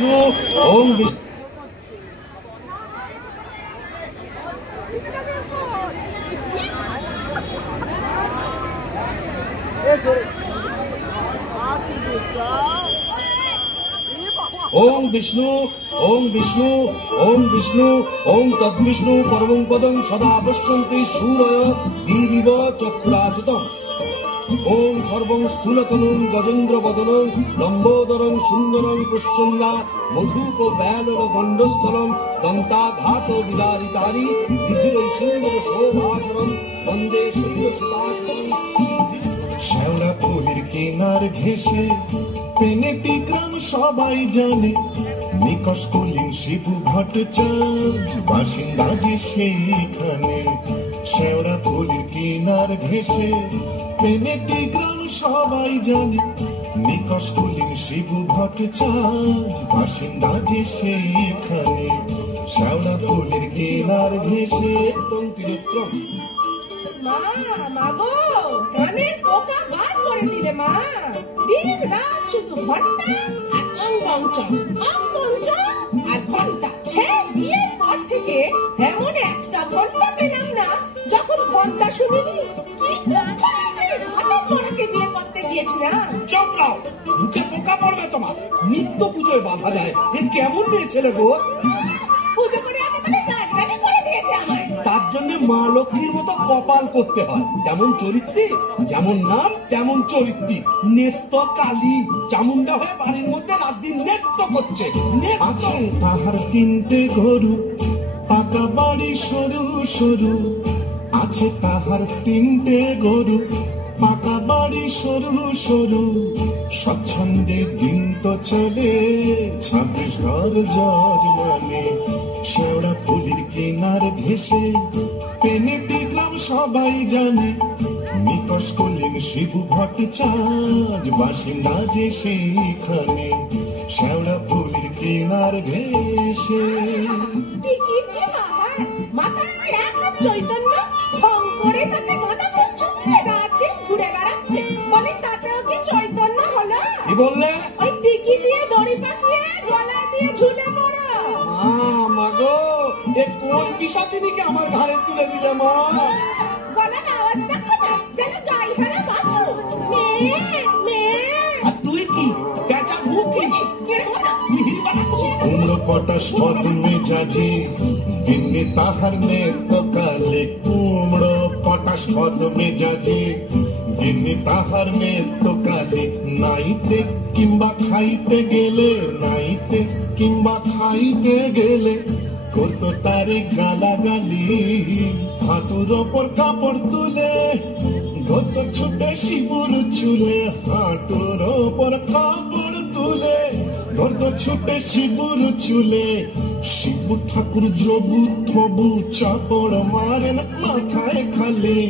ওম বিষ্ণু। ओम विष्णु ओम विष्णु ओम विष्णु ओम तद्विष्णु परमं पदं सदा पश्यन्ति सूरय दीविव चक्षुराजितम्। ओम सर्वं स्थूलतनुं गजेन्द्रवदनं लम्बोदरं सुन्दरं प्रसन्ना मधुप बैलर दण्डस्थलं दन्ताघात विदारितारि विधिरै सुन्दर शोभाचरं वन्दे शैलसुताशनं। শ্যাওড়া ফুলের কেনার ঘেঁষে পেনেটি গ্রাম সবাই জানে, নিকশ কুলীন শিবু ভট্টাচার্য বাসিন্দা যে সেইখানে। শ্যাওড়া ফুলের কেনার ঘেঁষে পেনেটি গ্রাম সবাই জানে, নিকশ কুলীন শিবু ভট্টাচার্য বাসিন্দা যে সেইখানে। শ্যাওড়া ফুলের কেনার ঘেঁষে তন্ত্রীরত্রম। মা, মা গো, কানের পোকা বার করে দিলে মা। দিন রাত শুধু ঘন্টা আর অঙ্গঞ্চন আর ঘন্টা। সে বিয়ের পর থেকে এমন একটা ঘন্টা পেলাম না যখন ঘন্টা শুনিনি। কি হঠাৎ বড়কে বিয়ে করতে গিয়েছিলাম। চপড়াও, মুখে পোকা পড়বে তোমার। নিত্য পুজোয় বাধা যায়, এ কেমন মেয়ে ছেলে গো? পুজো করে একেবারে রাজগাড়ি করে দিয়েছে আমার। তার জন্য মা লক্ষ্মীর মতো কপাল করতে হয়। যেমন চরিত্রী, যেমন নাম তেমন চরিত্রী। নেত্য কালী চামুন্ডা হয়ে বাড়ির মধ্যে রাত দিন নৃত্য করছে। আছে তাহার তিনটে গরু, পাকা বাড়ি সরু সরু। আছে তাহার তিনটে গরু, পাকা বাড়ি সরু সরু। স্বচ্ছন্দে দিন তো চলে 26 ঘর যজমানে। শ্যাওড়া ফুলের কেনার ঘেঁষে পেনেটি গ্রাম সবাই জানে, নিকশ কুলীন শিবু ভট্টাচার্য বাসিন্দা যে সেইখানে। শ্যাওড়া ফুলের কেনার ঘেঁষে মাথায় এক হাত চৈতন্য শঙ্করে তাতে গাঁদা ফুল ছুঁয়ে রাত দিন ঘুরে বেড়াচ্ছে। বলে তাতেও কি চৈতন্য হলো? কি বললে? ওই টিকি দিয়ে দড়ি পাকিয়ে গলায় দিয়ে ঝুলে পড়া। মা গো, এ কোন পিশাচিনীকে আমার ঘাড়ে তুলে দিলে মা? গলার আওয়াজ দেখো না, যেন গাই হারা বাছু। মেয়ে মেয়ে। আর তুই কি বেচা মুখি? কুমড়ো পটাশ পদ মেজাজি দিনে তাহার নেত কালে। কুমড়ো পটাশ পদ মেজাজি দিনে তাহার নেত কালে। নাইতে কিংবা খাইতে গেলে, নাইতে কিংবা খাইতে গেলে করতো তারে গালাগালি। হাঁটুর ওপর কাপড় তুলে গত ছুটে শিবুর চুলে। হাঁটুর ওপর কাপড় তুলে গত ছুটে শিবুর চুলে। শিবু ঠাকুর জবু থবু চাপড় মারেন মাথায় খালি।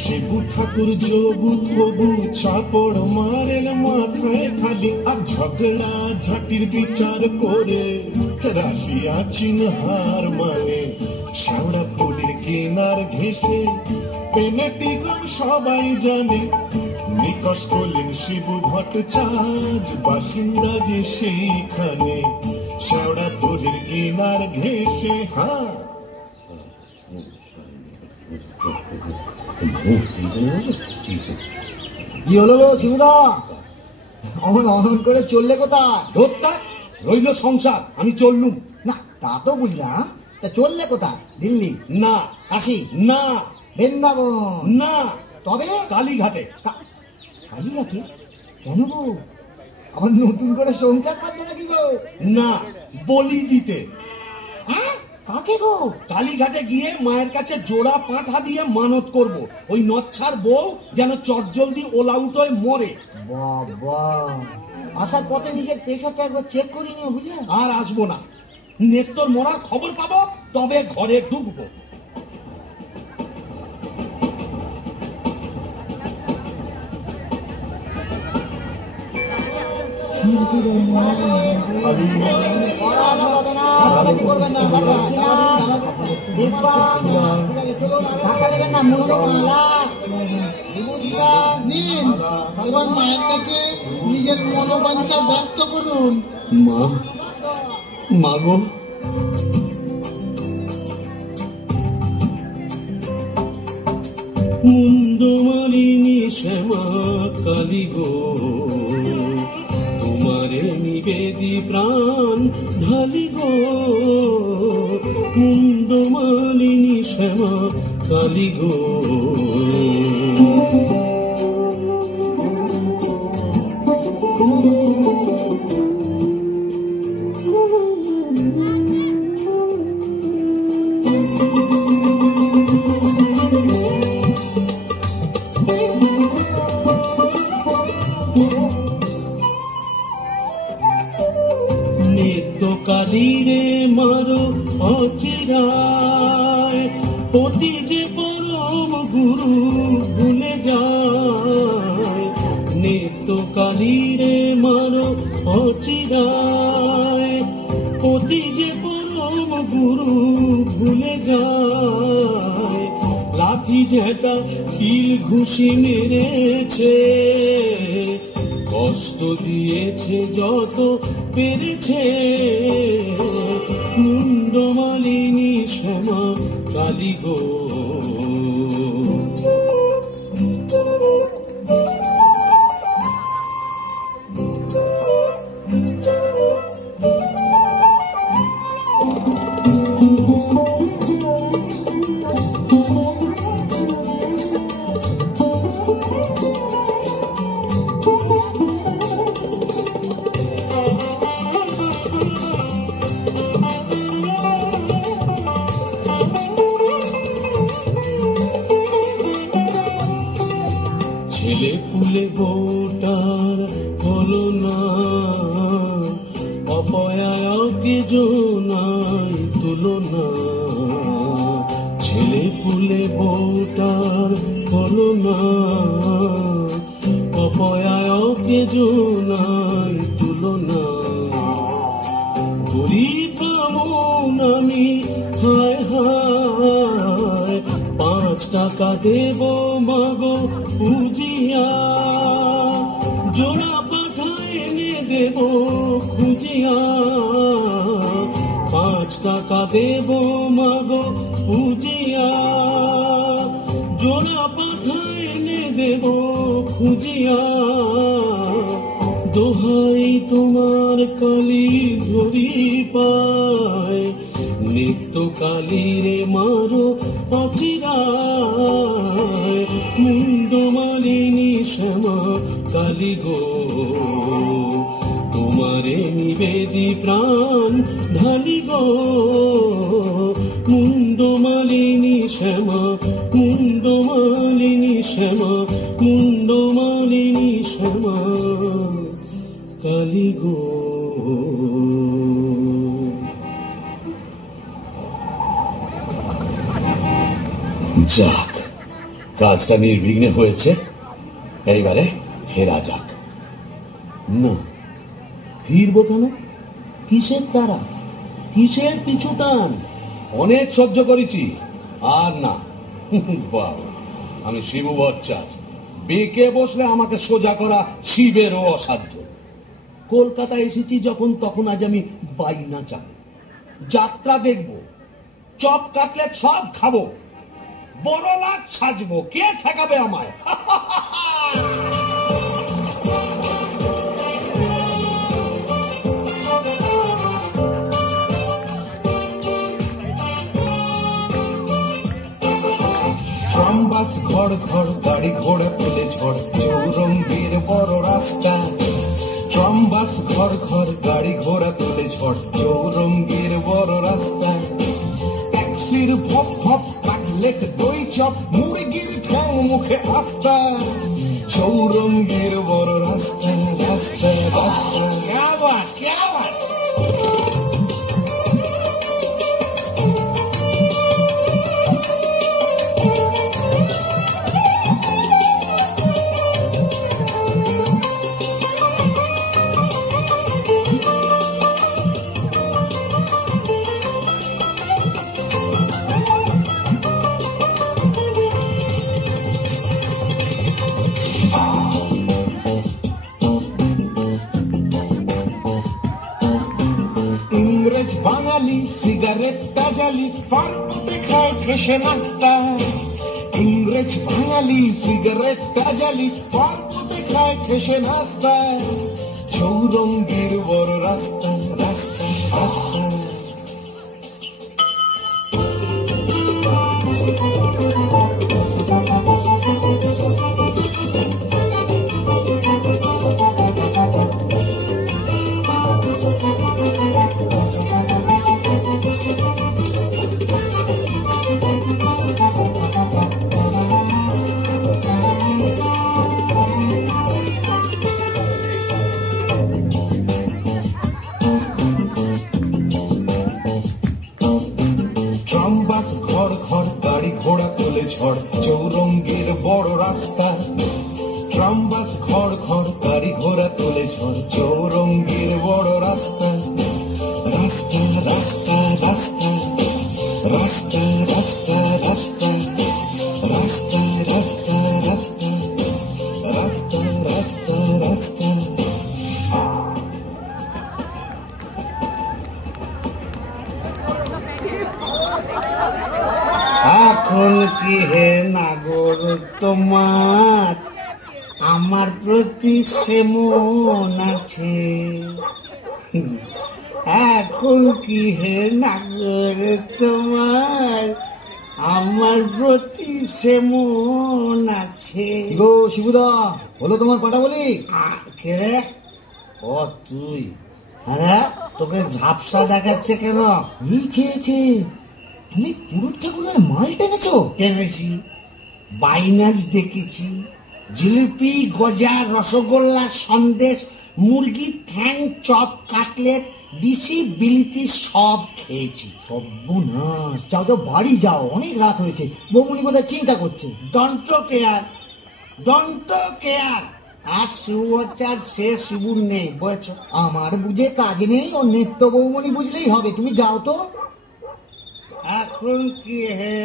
শিবু ঠাকুর জবু থবু চাপড় মারেন মাথায় খালি। আর ঝগড়া ঝাটির বিচার করে রাশিয়া চিনহার মানে। শ্যাওড়া ফুলের কেনার ঘেঁষে পেনেটি গ্রাম সবাই জানে, নিকশ কুলীন শিবু ভট্টাচার্য বাসিন্দা যে সেইখানে। শ্যাওড়া ফুলের কেনার ঘেঁষে। হ্যাঁ, কি হলো শিবুদা? অমন অমন করে চললে কোথায়? ধরতা রইল সংসার, আমি চললুম। না তা তো বুঝলাম, তা চললে কোথায়? দিল্লি না, কাশি না, বৃন্দাবন না, তবে কালীঘাটে। কালীঘাটে? কেন গো? আবার নতুন করে সংসার পাচ্ছে নাকি গো? না, বলি দিতে। হ্যাঁ, কাকে গো? কালীঘাটে গিয়ে মায়ের কাছে জোড়া পাঁঠা দিয়ে মানত করব, ওই নচ্ছার বউ যেন চটজলদি ওলাউট হয়ে মরে। বাবা, আসার পথে নিজের প্রেশারটা একবার চেক করে নিও, বুঝলে? আর আসবো না, নেত্তর মরার খবর পাবো তবে ঘরে ঢুকবো। এবার মায়ের কাছে নিজের মনোবাঞ্ছা ব্যক্ত করুন। মা, মাগো মুন্ডমালিনী শ্যামা কালী গো, তোমারে নিবেদি প্রাণ ঢালি গো। মুন্ডমালিনী শ্যামা কালী গো, কালীরে মারো অচিরায়, পতি যে পরম গুরু ভুলে যায়। নিত্য কালীরে মারো অচিরায়, পতি যে পরম গুরু ভুলে যায়। লাঠি ঝেঁটা কিল ঘুষি মেরেছে, কষ্ট দিয়েছে যত পেরেছে। মুন্ডমালিনী শ্যামা কালী গো, ছেলে পুলে গোটার হলো না, অপয়াকে জোনাই তুলনা। ছেলে পুলে গোটার হলো না, অপয়াকে জোনাই তুলনা। গরিব ব্রাহ্মণ আমি হায় হায়, 5 টাকা দেব মাগো পুজিয়া। জোড়া পাঠায় এনে দেব খুঁজিয়া, 5 টাকা দেব মাগো পুজিয়া। জোড়া পাঠায় এনে দেব খুঁজিয়া। দোহাই তোমার কালী ধরি পায়, নিত্য কালীরে মারো অচিরায়। মুন্ডমালিনী শ্যামা কালী গো, তোমারে নিবেদি প্রাণ ঢালি গো। মুন্ডমালিনী শ্যামা, মুন্ডমালিনী শ্যামা, মুন্ডমালিনী শ্যামা কালী গো। যাক, কাজটা নির্বিঘ্নে হয়েছে, এইবারে ফেরা যাক। না, ফিরবো কেন? কিসের তারা, কিসের পিছু টান? অনেক সহ্য করেছি, আর না। বাবা, আমি শিবু ভট্টাচার্য, বেঁকে বসলে আমাকে সোজা করা শিবেরও অসাধ্য। কলকাতা এসেছি যখন, তখন আজ আমি বাইনা চাবো, যাত্রা দেখবো, চপ কাটলেট সব খাবো, বড় লাট সাজবো। কে ঠেকাবে আমায়? বাস ঘর ঘর, গাড়ি ঘোড়া তুলে ঝড়, চৌরঙ্গীর বড় রাস্তা। বাস ঘর ঘর, গাড়ি ঘোড়া তুলে ঝড়, চৌরঙ্গীর বড় রাস্তা। ট্যাক্সির ভপ ভপ, কাটলেট দই চপ, মুরগির ঠ্যাং মুখে আস্তা। চৌরঙ্গীর বড় রাস্তা, রাস্তা রাস্তা। ইংরেজ বাঙালি সিগারেটটা জ্বালি পার্বতে খায় ঠেসে নাস্তা। ইংরেজ বাঙালি সিগারেটটা জ্বালি পার্বতে খায় ঠেসে নাস্তা। চৌরঙ্গীর বড় রাস্তা রাস্তা রাস্তা। চৌরঙ্গীর বড় রাস্তা। ট্রামবাস খড় খড় গাড়ি ঘোড়া তোলে ঝড় চৌরঙ্গীর বড় রাস্তা। রাস্তা রাস্তা রাস্তা রাস্তা রাস্তা রাস্তা রাস্তা রাস্তা রাস্তা রাস্তা রাস্তা রাস্তা। এখন কি হে নাগর তোমার আমার প্রতি সেমন আছে? এখন কি হে নাগর তোমার আমার প্রতি সেমন আছে? গো শিবুদা, হলো তোমার পাটা বলি? কে রে? ও তুই? হ্যাঁ, তোকে ঝাপসা দেখাচ্ছে কেন? এই খেয়েছে, তুমি পুরুষ ঠাকুরের মাল টেনেছো? টেনেছি, বাইনাচ দেখেছি, জিলিপি, গজা, রসগোল্লা, সন্দেশ, মুরগির ঠ্যাং, চপ, কাটলেট, দিশি, বিলিতি সব খেয়েছি। সর্বনাশ, যাও যাও বাড়ি যাও, অনেক রাত হয়েছে। বৌমনি কোথায় চিন্তা করছে। Don't care, don't care. আর শিবু হচ্ছে, আর সে শিবুর নেই, বুঝেছ? আমার বুঝে কাজ নেই, ও নিত্য বৌমনি বুঝলেই হবে। তুমি যাও তো। এখন কি হে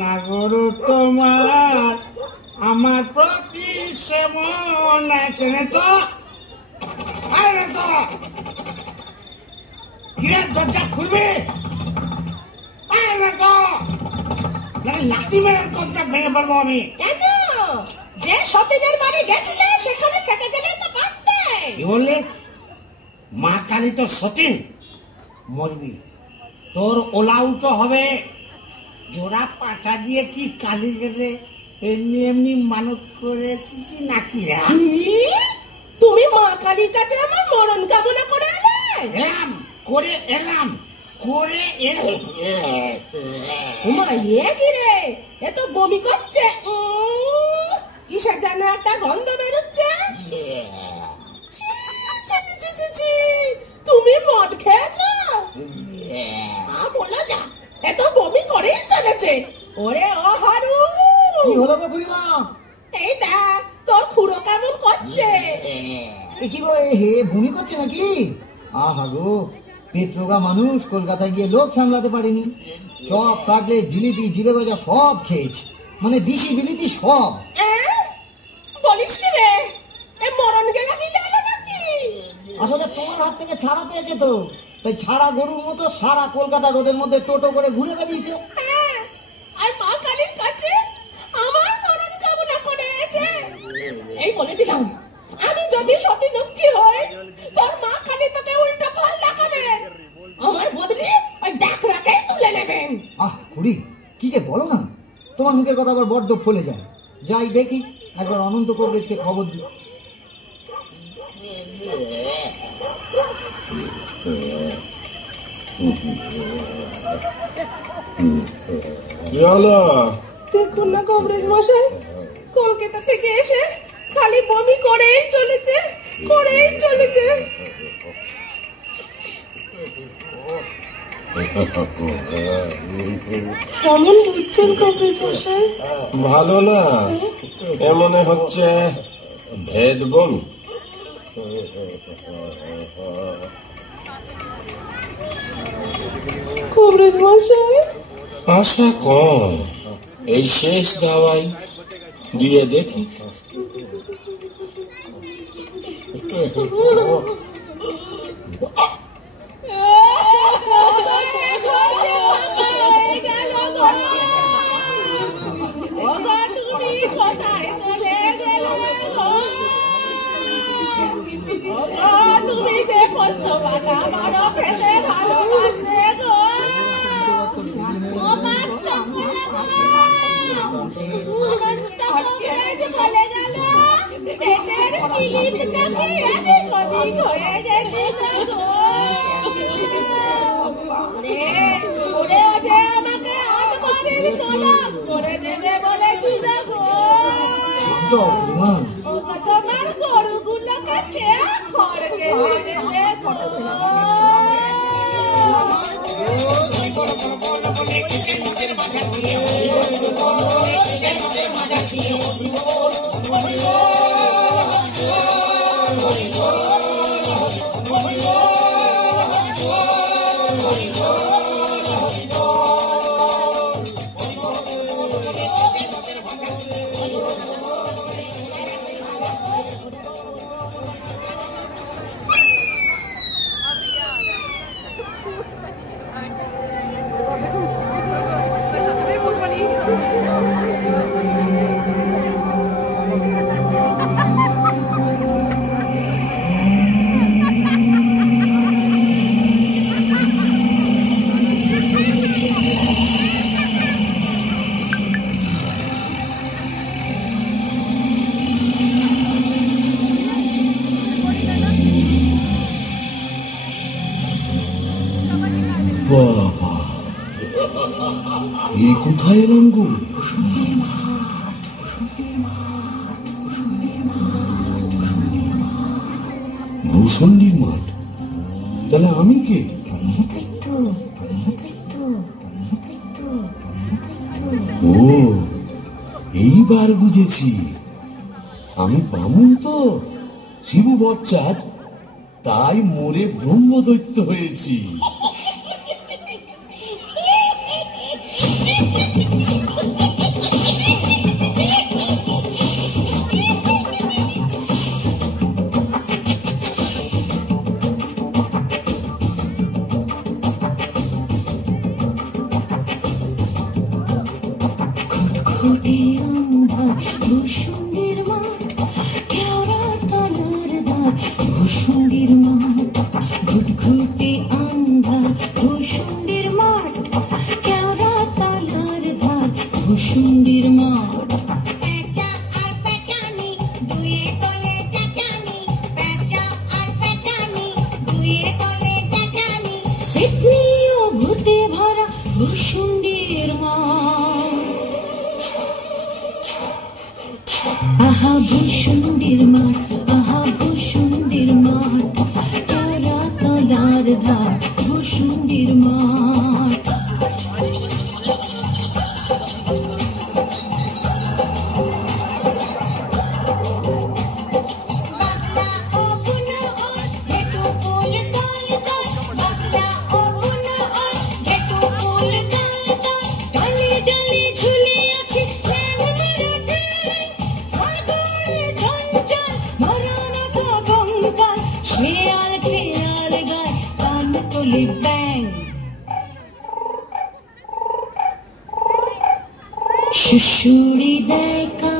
নাগর তোমার আমার প্রতি সেমন আছে? তো কি দরজা খুলবে? লাঠি মেরে দরজা ভেঙে ফেলবো আমি। কেন? যে সতীনের বাড়ি গেছিলে সেখানে থেকে গেলে তো পারতে। কি বললে? মা কালী তো সতীন, মরবি। তোর ওলাউটো হবে। জোড়া পাটা দিয়ে কি কালী গেলে এমনি এমনি মানত করে এসেছি নাকি? তুমি মা কালীর কাছে আমার মরণ কামনা করে এলে? এলাম করে এলাম করে উমা, এ কি রে? এ তো বমি করছে। কিসের যেন একটা গন্ধ বেরোচ্ছে। তুমি মদ খেয়েছো? বলো যা, এত বমি করেই চলেছে। ওরে ও হারু, কি হলো গো বুড়িমা? এই দেখ তোর খুড়ো কেমন করছে। কি গো, হে বমি করছে নাকি? আহা গো, পেট্রোগা মানুষ, কলকাতায় গিয়ে লোক সামলাতে পারেনি। চপ, কাটলেট, জিলিপি, জিবে গজা সব খেয়েছি, মানে দিশি বিলিতি সব। বলিস কি রে? মরণ গেলা মিলে এলো নাকি? আসলে তোমার হাত থেকে ছাড়া পেয়েছে তো, তাই ছাড়া গরুর মতো সারা কলকাতা রোদের মধ্যে টোটো করে ঘুরে বেরিয়েছে। আর মা কালীর কাছে আমার মরণ কামনা করেছে। এই বলে দিলাম, আমি যদি সতী লক্ষ্মী হই, তোর মা কালী তোকে উল্টো ফল দেখাবে। আমার বদলে ওই ডাকরাকেই তুলে নেবেন। আহ খুড়ি, কি যে বলো না, তোমার মুখের কথা আবার বড্ড ফলে যায়। যাই দেখি, একবার অনন্ত কবরেজকে খবর দিই। কি হলো? দেখুন না কবরেজ মশাই, কলকাতা থেকে এসে খালি বমি করেই চলেছে, করেই চলেছে। কেমন বুঝছেন কবরেজ মশাই? ভালো না, এমন হচ্ছে ভেদ বমি। কবরেজ মশাই, আশা কম, এই শেষ দাওয়াই দিয়ে দেখি। বাটা মারো খেতে ভালোবাসতে গো। ও বাচ্চা কোলে গো, উড়ন্ত কবরেজ বলে গেল, পেটের চিলিপটা কি এদিক ওদিক হয়ে গেছে গো। ওরে যে আমাকে আটবারের তলব করে দেবে বলেছিল গো। ও তোমার গরুগুলোকে খেয়ে খড় কেটে দেবে গো। বাবা, এ কোথায় এলাম গো? ভূষণ্ডির মাঠ? তাহলে আমি কে? ও, এইবার বুঝেছি, আমি বামুন তো, শিবু বচ্চাজ, তাই মোরে ব্রহ্মদৈত্য হয়েছি। আহা ভূষণ্ডির মাঠ, আহা ভূষণ্ডির মাঠ, তারা তলার ধার, ভূষণ্ডির মাঠ। সুশুরি দেখা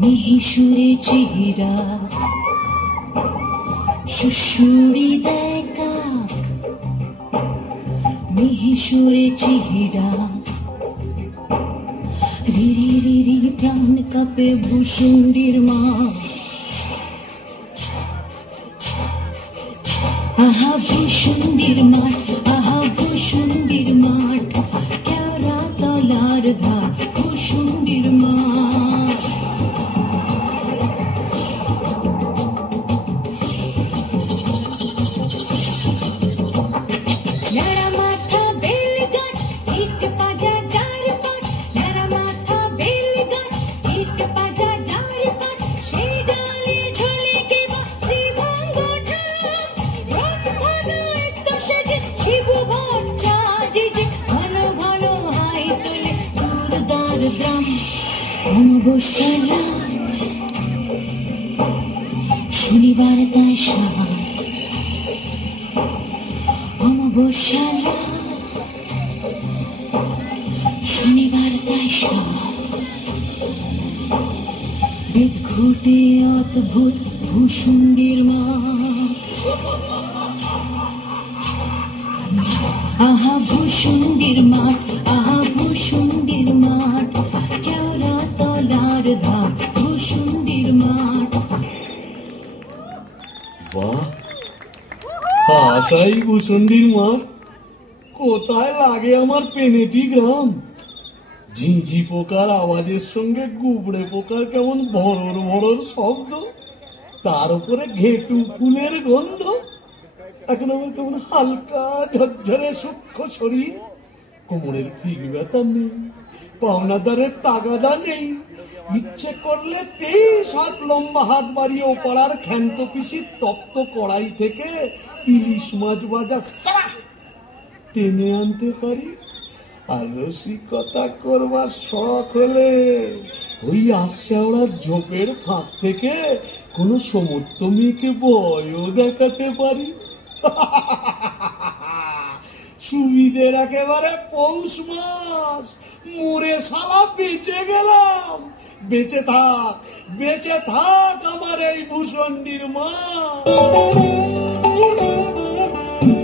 মিহিসুরে চিহিরা, সুশুরি দেখা মিহিসুরে চিহিরা, রিরি রিরি প্রাণ কাঁপে ভূষণ্ডির মা। আহা ভূষণ্ডির মাঠ, আহা ভূষণ্ডির মাঠ, কেওড়া তলার ধার, ভূষণ্ডির মাঠ। ন্যাড়া মাথা বেল গাছ, ইট পাজা যার পাঁচ, ন্যাড়া মাথা বেল গাছ, ইট পাজা যার পাঁচ, সেই ডালে ঝুলে কেবা ত্রিভঙ্গ শিবু ভট্টা যে ঘন ঘন হাই তোলে দুর্দার গ্রাম। অমাবস্যার রাত, শনিবার তাই সাত, অমাবস্যার রাত, শনিবার তাই সাত, বেদ ঘটে অদ্ভুত ভূষণ্ডির মা। আহা ভূষুণ্ডির মাঠ, আহা ভূষুণ্ডির মাঠ, কেওড়া তলার ধার, ভূষুণ্ডির মাঠ। বাহ, খাসাই ভূষুণ্ডির মাঠ। কোথায় লাগে আমার পেনেটি গ্রাম। ঝিঝি পোকার আওয়াজের সঙ্গে গুবড়ে পোকার কেমন ভরর ভরর শব্দ, তার উপরে ঘেটু ফুলের গন্ধ। এখন আমার কেমন হালকা ঝরঝরে সূক্ষ্ম শরীর, কোমরের ফিক ব্যথা নেই, পাওনাদারের তাগাদা নেই। ইচ্ছে করলে 23 লম্বা হাত বাড়িয়ে ওপাড়ার ক্ষান্ত পিসির তপ্ত কড়াই থেকে ইলিশ মাছ ভাজা টেনে আনতে পারি। আর রসিকতা করবার শখ হলে ওই আশ্যাওড়ার ঝোপের ফাঁক থেকে কোনো সমর্থ মেয়েকে বয়ও দেখাতে পারি। সুবিধের একেবারে পৌষ মাস, মরে শালা বেঁচে গেলাম। বেঁচে থাক আমার এই ভূষণ্ডির মা।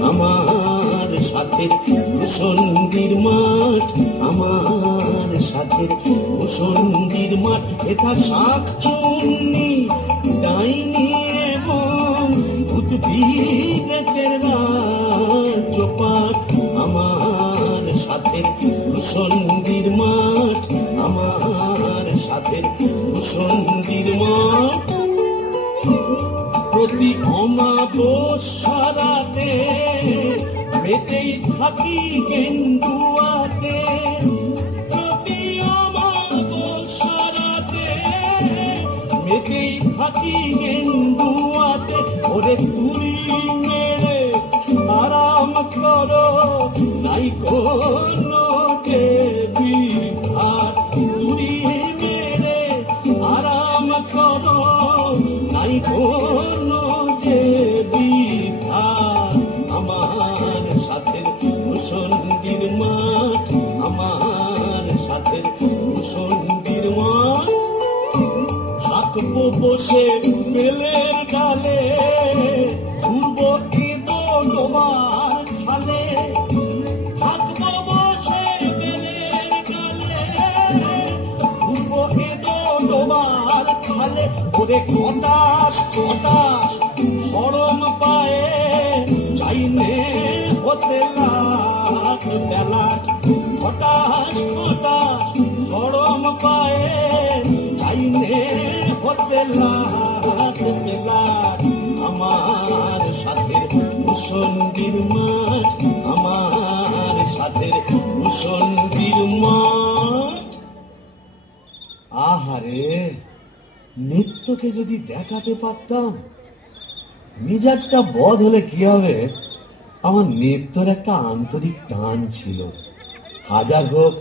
আমার সাথে ভূষণ্ডির মাঠ, আমার সাথে ভূষণ্ডির মাঠ। এটা শাক চুন্নি ডাইনি এবং উদ্ভিদের রাজ্যপাঠ। আমার সাথে ভূষণ্ডির মাঠ, আমার সাথে ভূষণ্ডির মাঠ। প্রতি অমাবস্যা রাতে মেতেই থাকি গেন্দুয়াতে। প্রতি অমাবস্যা রাতে মেতেই থাকি গেন্দুয়াতে। ওরে তুলি মেরে আরাম করো, নাই কোনো দেবী আর। তুলি মেরে আরাম করো, নাই কোনো দেবী আর। আমার সাথে ভূষণ্ডির মাঠ, আমার সাথে ভূষণ্ডির মাঠ। থাকবো বসে বেলের ডালে, ঘুরবো এদো ডোবার খালে। থাকবো বসে বেলের ডালে, ঘুরবো এদো ডোবার খালে। ওরে খটাস খটাস হরম পায়ে, চাইনে হতে লাখ বেলা। খটাস খটাস হরম পায়ে, চাইনে হতে লাখ বেলা। আমার সাথে ভূষণ্ডির মাঠ, আমার সাথে ভূষণ্ডির মাঠ। আহারে, নৃত্যকে যদি দেখাতে পারতাম। মেজাজটা বদ হলে কি হবে, আমার নৃত্যর একটা আন্তরিক টান ছিল। হাজার হোক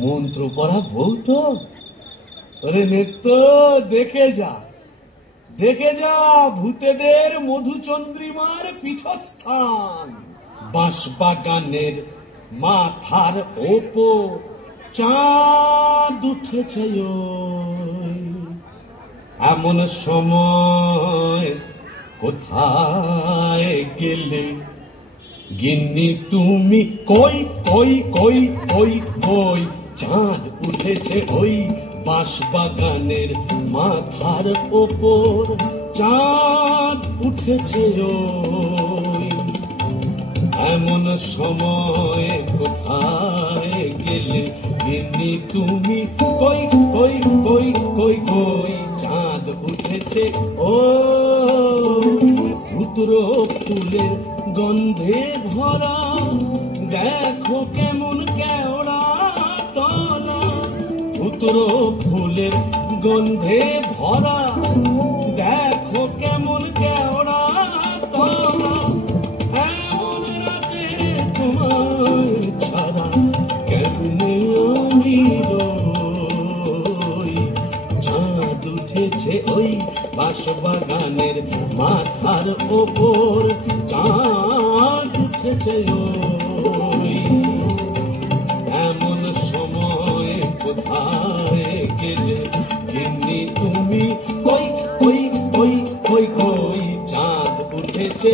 মন্ত্র পড়া বউ তো। ওরে নৃত্য দেখে যা, দেখে যা ভূতেদের মধুচন্দ্রিমার পীঠস্থান। বাঁশবাগানের মাথার ওপর চাঁদ উঠেছে ওই। এমন সময় কোথায় গেলে গিন্নি তুমি? কই কই কই কই কই, চাঁদ উঠেছে ওই বাঁশবাগানের মাথার ওপর। চাঁদ উঠেছে ওই। এমন সময় কোথায় গেলে গিন্নি তুমি? কই কই কই কই কই, চাঁদ উঠেছে ও। ধুতর ফুলের গন্ধে ভরা, দেখো কেমন কেওড়া তলা। ধুতর ফুলের গন্ধে ভরা, দেখো কেমন কেওড়া তলা। এমন রাতে তোমার ছাড়া কেমনে আমি রই। চাঁদ উঠেছে ওই বাঁশবাগানের মাথার ওপর। চাঁদ উঠেছে ওই। এমন সময় কোথায় গেলে গিন্নি তুমি? কই কই কই কই কই, চাঁদ উঠেছে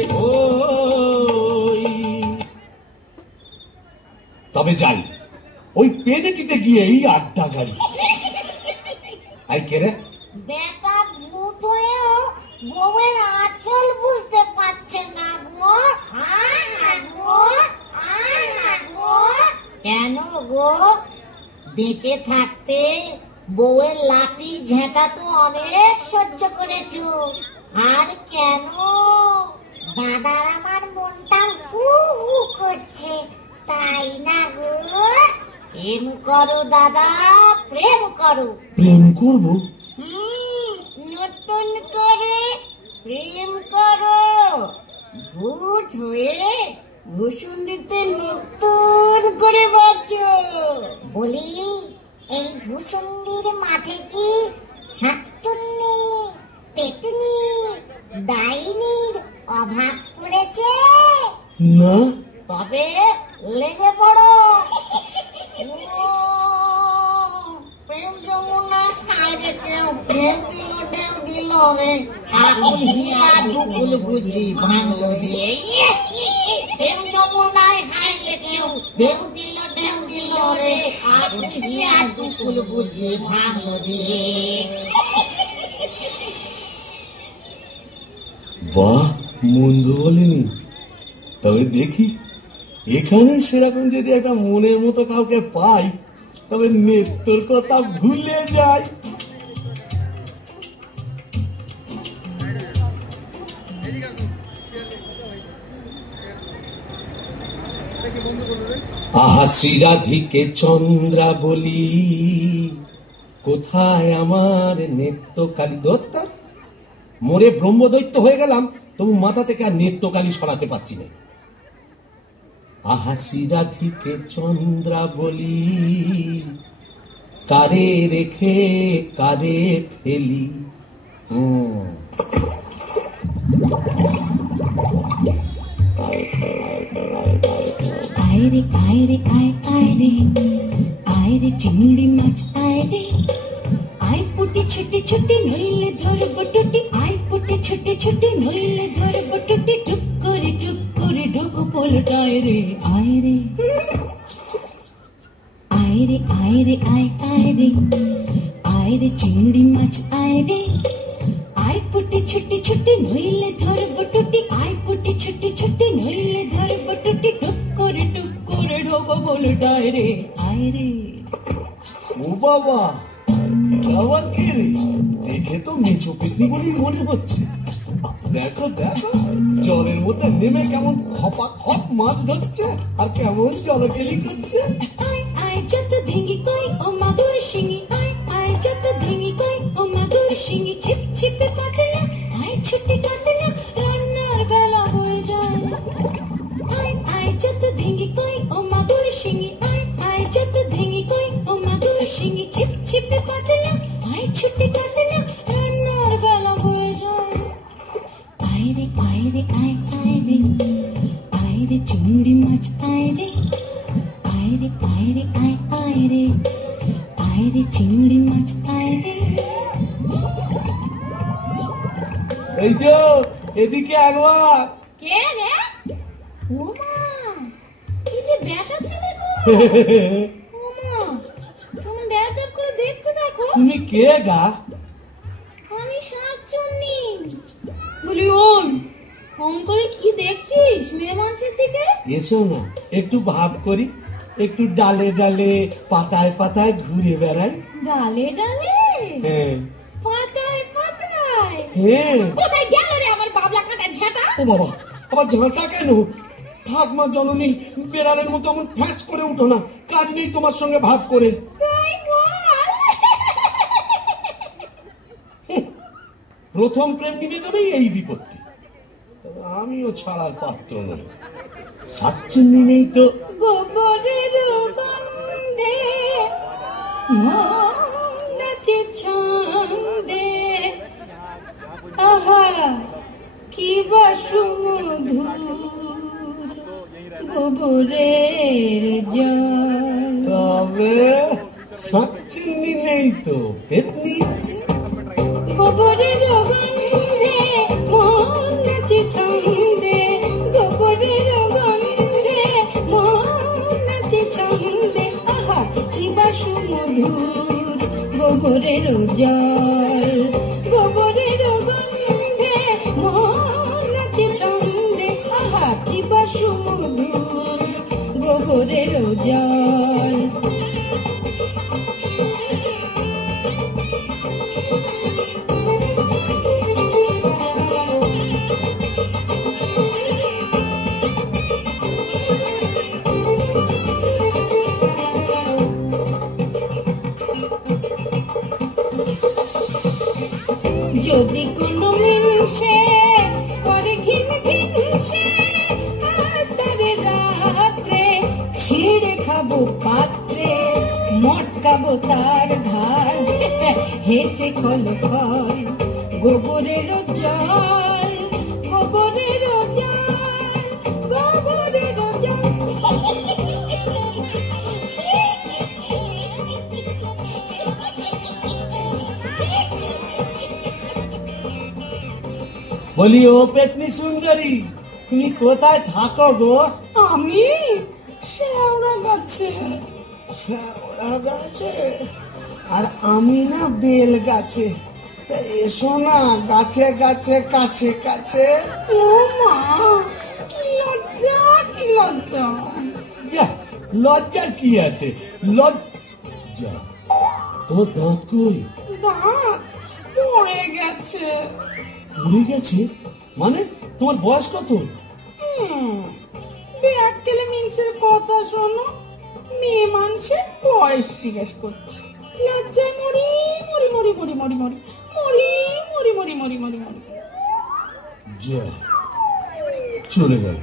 তবে যাই, ওই পেনেটিতে গিয়েই আড্ডা গাড়ি। আই কে রে? বেটা ভূত হয়েও বউয়ের আঁচল বুঝতে পারছে না গো। কেন গো? বেঁচে থাকতে বউয়ের লাঠি ঝেঁটা তো অনেক সহ্য করেছো, আর কেন? দাদার আমার মনটা হু হু করছে, তাই না গো? প্রেম করো দাদা, প্রেম করো। প্রেম করবো? নতুন করে প্রেম করো। ভূত হয়ে ভূষুণ্ডিতে নতুন করে বাঁচো। বলি, এই ভূষুণ্ডির মাঠে কি শাকচুন্নি, পেতনি, ডাইনির অভাব পড়েছে? না। তবে লেগে পড়ো। প্রেম যমুনা খাইবে কেউ, ঢেউ দিল রে, আগুন হিয়া দুকুল বুঝি ভাঙলো দিয়ে। প্রেম যমুনায় খাইবে কেউ, ঢেউ দিল রে, আগুন হিয়া দুকুল বুঝি ভাঙলো দিয়ে। বাহ, মন্দ বলিনি। তবে দেখি, এখানে সেরকম যদি একটা মনের মতো কাউকে পাই, তবে নেত্তর কথা ভুলে যাই। আহা শ্রীরাধিকে চন্দ্রা বলি, কোথায় আমার নেত্রকালী দত্তা? মোরে ব্রহ্মদৈত্য হয়ে গেলাম, তবু মাথা থেকে আর নেত্রকালী সরাতে পারছি না। আহা শ্রীরাধিকে চন্দ্রা বলি, কারে রেখে কারে ফেলি। আয়রে আয়রে আয় আয়রে, আয়রে চিংড়ি মাছ আয়রে, আয় পুটি ছুটি ছুটি নইলে ধরব টুটি, আয় পুটি ছুটি ছুটি নইলে ধরব টুটি, টুক করে ঢোক পোলটায় রে। আয়রে আয়রে আয়রে আয় আয়রে, আয়রে চিংড়ি মাছ আয়রে, আয় পুটি ছুটি ছুটি নইলে ধরব টুটি, আয় পুটি ছুটি ছুটি নইলে ধরব টুটি, টুক করে ঢোক পোলটায় রে। আয়রে। ও বাবা, আবার কে রে? দেখে তো মেচো পিকনি বলেই মনে হচ্ছে। দেখো দেখো, জলের মধ্যে নেমে কেমন খপা খপ মাছ ধরছে, আর কেমন জলকেলি করছে। আয় আয় যত ধিঙ্গি কই ও মাগুর শিঙি, আয় আয় যত ধিঙ্গি কই ও মাগুর শিঙি, ছিপ ছিপে পাতলা, আয় ছুটে কাতলা, রান্নার বেলা হয়ে যায়। আয় আয় যত ধিঙ্গি কই ও মাগুর শিঙি, আয় আয় যত ধিঙ্গি কই ও মাগুর শিঙি, ছিপ ছিপে পাতলা, আয় ছুটে কাতলা, রান্নার বেলা হয়ে যায়। আয়রে আয়রে আয় আয়রে, আয়রে চিংড়ি মাছ আয়রে, আয়রে আয়রে আয় আয়রে, আয়রে চিংড়ি মাছ আয়রে। এই যে এদিকে একবার। কে রে? ও মা, কি যে ব্যাটা ছেলে গো। ও মা, কেমন ড্যাব ড্যাব করে দেখছে দেখো। তুমি কে গা? আমি শাকচুন্নি। বলি ওই, ফোন করে কি দেখছিস মেয়ে মানুষের দিকে? এসো না, একটু ভাব করি, একটু ডালে ডালে পাতায় পাতায় ঘুরে বেড়াই। ডালে ডালে? হ্যাঁ। পাতায় পাতায়? হ্যাঁ। কোথায় গেল রে আমার বাবলা কাটা ঝাঁটা? ও বাবা, আবার ঝাঁটা কেন? থাক মা জননী, বেড়ালের মতো এমন ফ্যাঁচ করে উঠো না, কাজ নেই তোমার সঙ্গে ভাব করে। তাই বল। প্রথম প্রেম নিবেদনেই এই বিপত্তি। তবে আমিও ছাড়ার পাত্র নই। শাকচুন্নি নেই তো। গোবরের গন্ধে মন নাচে ছন্দে, আহা কি বা সুমধুর গোবরের জল। তবে শাকচুন্নি নেই তো, পেতনি আছে। গোবরের গন্ধে মন নাচে ছন্দে, গোবরের গন্ধে মন নাচে ছন্দে। গোবরের জল গোবরের গন্ধে মন আছে ছন্দে আহা কি বা সুমধুর গোবরের জল যদি কোনো মিনসে করে ঘিন ঘিনসে আস্তারে রাত্রে ছিঁড়ে খাবো পাত্রে মটকাবো তার ঘাড় হেসে খল খল গোবরের জল গোবরের জল গোবরের জল বলি ও পেতনি সুন্দরী, তুমি কোথায় থাকো গো? আমি শেওড়া গাছে। শেওড়া গাছে? আর আমি না বেল গাছে। তা এসো না গাছে গাছে কাছে কাছে। ও মা, কি লজ্জা কি লজ্জা। যা, লজ্জার কি আছে? লজ্জা? তোমার দাঁত কই? দাঁত পড়ে গেছে। পড়ে গেছে মানে? তোমার বয়স কত? ব্যাককেলে মিনসের কথা শোনো, মেয়ে মানুষের বয়স জিজ্ঞেস করছে। লজ্জায় মরি মরি মরি মরি মরি মরি মরি মরি মরি মরি মরি মরি। যা, চলে গেল,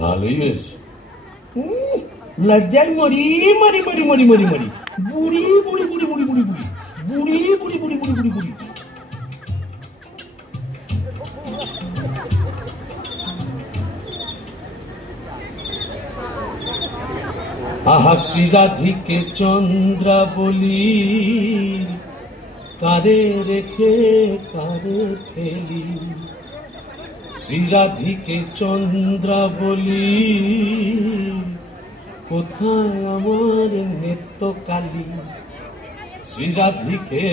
ভালোই হয়েছে। লজ্জায় মরি মরি মরি মরি মরি মরি বুড়ি বুড়ি বুড়ি বুড়ি বুড়ি বুড়ি বুড়ি বুড়ি বুড়ি বুড়ি বুড়ি বুড়ি। আহা শ্রীরাধিকে চন্দ্রাবলী, কারে রেখে কারে ফেলি। শ্রীরাধিকে চন্দ্রাবলী, কোথায় আমার নেত্রকালী। শ্রীরাধিকে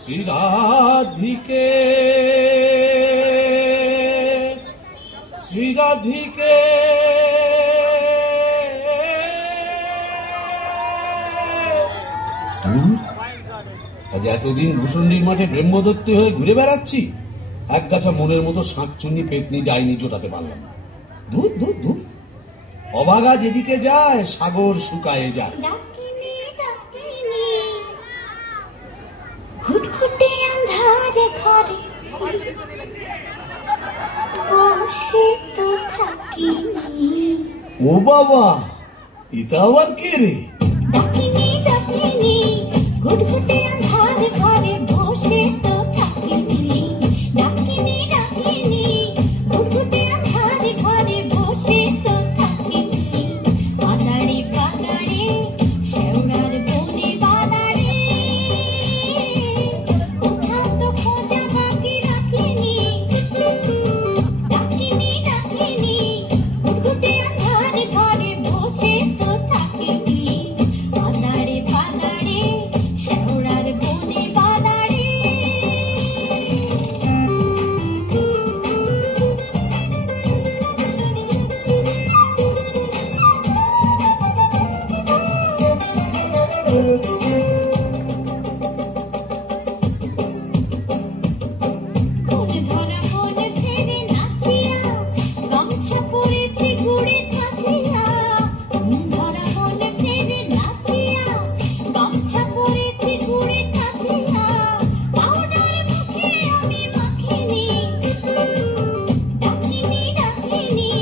শ্রীরাধিকে শ্রীরাধিকে আজ এতদিন ভূষণ্ডির মাঠে ব্রহ্মদত্তী হয়ে ঘুরে বেড়াচ্ছি, এক গাছা মনের মতো শাঁকচুন্নি পেতনি ডাইনি জোটাতে পারলাম না। ধুর ধুর ধুর, অবাগা যেদিকে যায় সাগর শুকায়ে যায়। ডাকিনি ডাকিনি ঘুটঘুটে আন্ধারে ঘরে বসে তো থাকিনি। ও বাবা, এটা আবার কে রে? ডাকিনি ডাকিনি ঘুটঘুটে আন্ধারে ঘরে বসে তো থাকিনি। ডাকিনি ডাকিনি ঘুটঘুটে আন্ধারে ঘরে বসে তো থাকিনি। বাদাড়ে বাদাড়ে শেওড়ার বনে বাদাড়ে, কোথাও তো খোঁজা বাকি রাখিনি। ডাকিনি ডাকিনি ঘুটঘুটে আন্ধারে ঘরে বসে তো থাকিনি। বাদাড়ে বাদাড়ে শেওড়ার বনে বাদাড়ে। ফুল ধরা মনে ফেরে নাচিয়া, গামছা পরেছি ঘুরে কাঁচিয়া। ফুল ধরা মনে ফেরে নাচিয়া, গামছা পরেছি ঘুরে কাঁচিয়া। পাউডার মুখে আমি মাখিনি। ডাকিনি ডাকিনি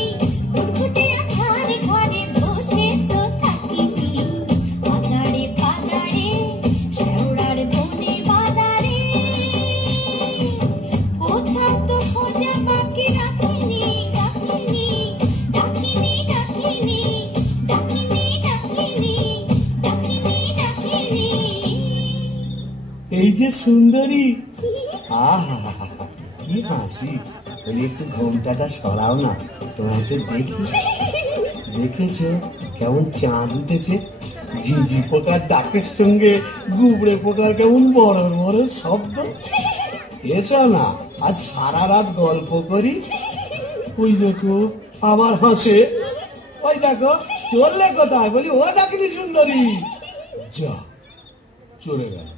ঘুটঘুটে আন্ধারে ঘরে বসে তো থাকিনি। বাদাড়ে বাদাড়ে শেওড়ার বনে বাদাড়ে, কোথাও তো খোঁজা বাকি রাখিনি। ডাকিনি ডাকিনি ডাকিনি ডাকিনি ডাকিনি ডাকিনি ডাকিনি। এই যে সুন্দরী, আহা কি হাসি। বলি একটু ঘোমটাটা সরাও না, তোমায় তো দেখি। দেখেছো কেমন চাঁদ উঠেছে, ঝিঝি পোকার ডাকের সঙ্গে গুবড়ে পোকার কেমন বড় বড় শব্দ। এসো না আজ সারা রাত গল্প করি। ওই দেখো আবার হাসে, ওই দেখো চললে কোথায়, বলি ও ডাকিনি সুন্দরী, যা চলে গেল।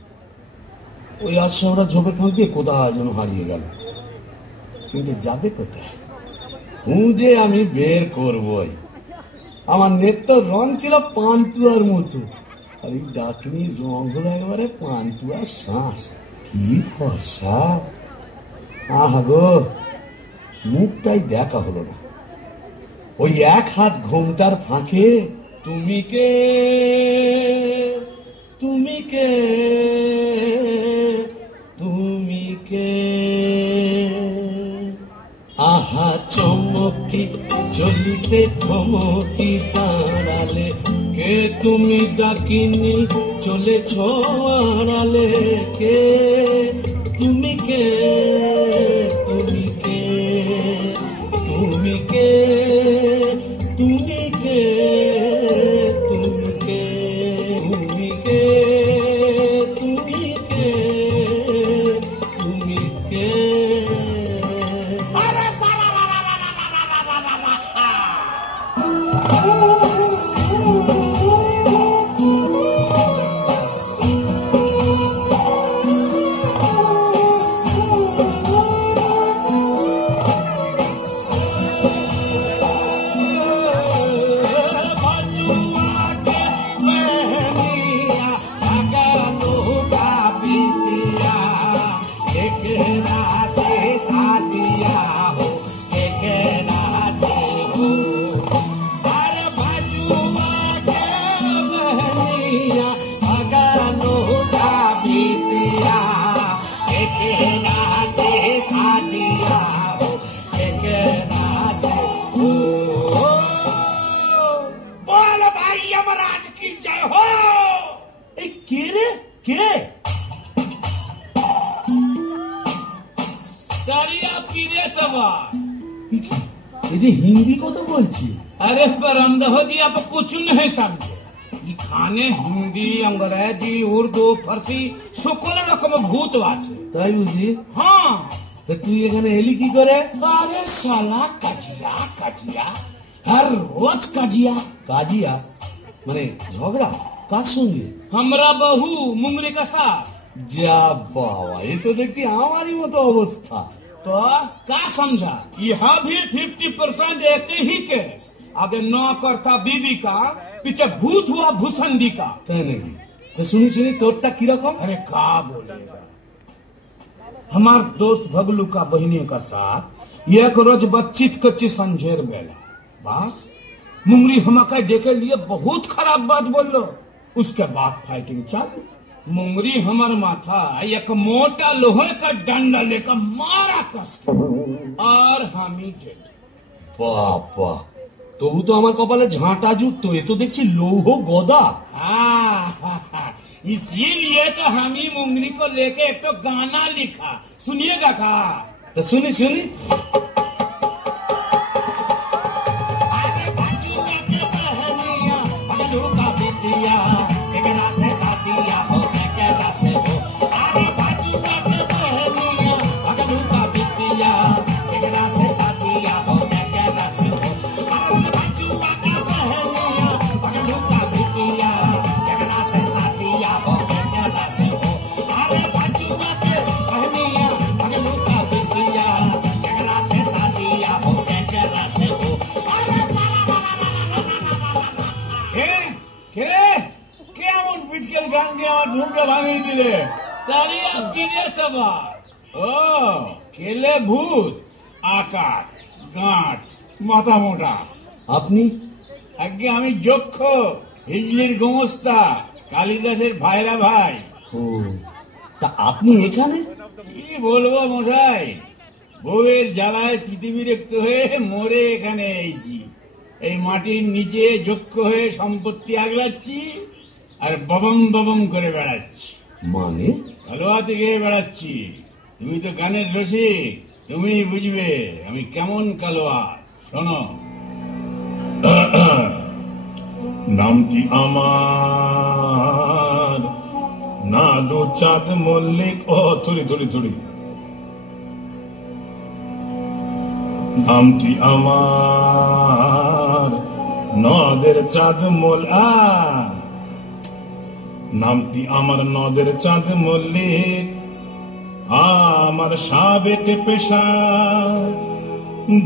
ওই আশাওরা ঝোপে থাকতে কোথায় যেন হারিয়ে গেল, কিন্তু যাবে কোথায় খুঁজে আমি বের করবই। আমার নেত্য রং ছিল পান্তুয়ার মতো, আর এই ডাকিনীর রং হলো একেবারে পান্তুয়ার শ্বাস। কি ফর্সা, আহা গো, মুখটাই দেখা হলো না। ওই এক হাত ঘোমটার ফাঁকে তুমি কে, তুমি কে, তুমি কে, আহা চমকি চলিতে থমকি দাঁড়ালে, কে তুমি ডাকিনি চলেছ আড়ালে, কে তুমি কে, তুমি কে, তুমি কে, তুমি কে, তুমি কে, তুমি কে, তুমি কে, তুমি কে। हिंदी को तो बोलছি। अरे परमदह जी आप कुछ नहीं समझे, ये खाने हिंदी अंग्रेजी उर्दू फारसी সকল রকম ভূত আছে। তাই বুঝি? হ্যাঁ। তা তুই এখানে এলি কি করে? अरे साला কাজিয়া কাজিয়া, हर रोज কাজিয়া। কাজিয়া মানে ঝগড়া কার সঙ্গে? हमरा बहू मुंगरी का साथ। যা বাবা, এ তো দেখছি আমারই মতো অবস্থা। तो क्या समझा, यह भी 50% एक ही केस, आगे नौकर था बीवी का, पीछे भूत हुआ भूसंडी का। তাই নাকি? তো শুনি শুনি তোরটা কিরকম? अरे क्या बोलेगा, हमार दोस्त भगलू का बहनी का साथ एक रोज बातचीत कच्ची संझेर बेला, बस मुंगरी हमका देखे लिए बहुत खराब बात बोल लो, उसके बाद फाइटिंग चालू। मुंगरी हमार माथा एक मोटा लोहे का डंडा लेकर मारा कस, और हम ही डेड। বাবা, তবু তো আমার কপালে ঝাঁটা জুটতো, এ তো দেখছি লৌহ গদা। इसीलिए तो हम ही मुंगरी को लेके एक तो गाना लिखा, सुनिएगा का? तो सुनी सुनी। केले भूत आकाश गांठ माथा मोटा। আপনি? আগে আমি যক্ষ, হিজলির গোমস্তা, কালিদাসের ভাইরা ভাই। ও, তা আপনি এখানে? কি বলবো মশাই, বউয়ের জ্বালায় তিতিবিরক্ত হয়ে মরে এখানে এসেছি। এই মাটির নিচে যক্ষ হয়ে সম্পত্তি আগলাচ্ছি আর ববম ববম করে বেড়াচ্ছি। মানে? কালোয়া থেকে বেড়াচ্ছি। তুমি তো গানের রসিক, তুমি বুঝবে আমি কেমন কালোয়া। শোনো, নামটি আমার নাদু চাঁদ মল্লিক। ও থুড়ি থুড়ি থুড়ি। নামটি আমার নদের চাঁদ নামটি আমার নদের চাঁদ মল্লিক। আমার সাবেক পেশা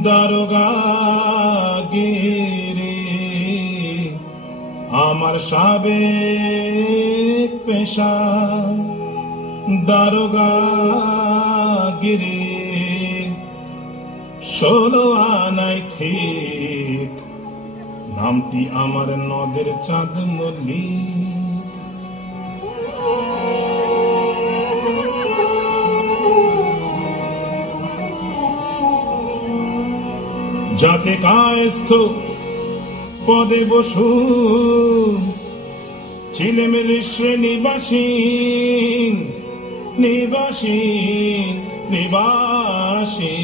দারোগাগিরি। আমার সাবেক পেশা দারোগাগিরি। 16 আনাই ঠিক নামটি আমার নদের চাঁদ মল্লিক। যাতে কায়স্থ পদে বসু ছিলেমের শ্রেণীবাসী নিবাসী নিবাসী